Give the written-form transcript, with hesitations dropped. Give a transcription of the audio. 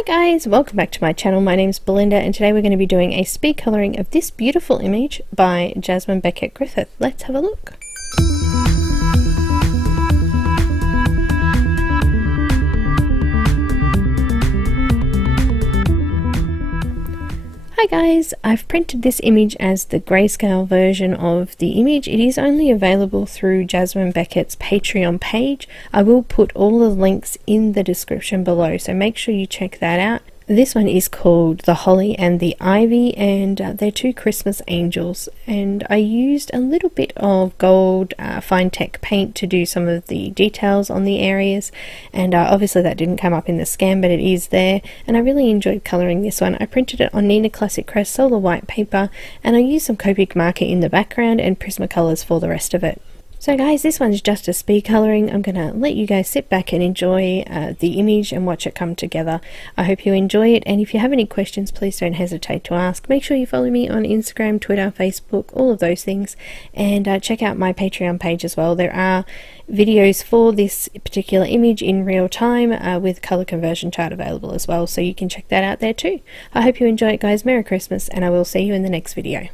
Hi guys, welcome back to my channel. My name's Belinda and today we're going to be doing a speed colouring of this beautiful image by Jasmine Becket-Griffith. Let's have a look. Hi guys, I've printed this image as the grayscale version of the image. It is only available through Jasmine Beckett's Patreon page. I will put all the links in the description below, so make sure you check that out. This one is called The Holly and the Ivy, and they're two Christmas angels, and I used a little bit of gold fine tech paint to do some of the details on the areas, and obviously that didn't come up in the scan, but it is there, and I really enjoyed colouring this one. I printed it on Neenah Classic Crest Solar White paper, and I used some Copic marker in the background and Prismacolors for the rest of it. So guys, this one's just a speed colouring. I'm going to let you guys sit back and enjoy the image and watch it come together. I hope you enjoy it, and if you have any questions, please don't hesitate to ask. Make sure you follow me on Instagram, Twitter, Facebook, all of those things, and check out my Patreon page as well. There are videos for this particular image in real time with colour conversion chart available as well, so you can check that out there too. I hope you enjoy it guys. Merry Christmas, and I will see you in the next video.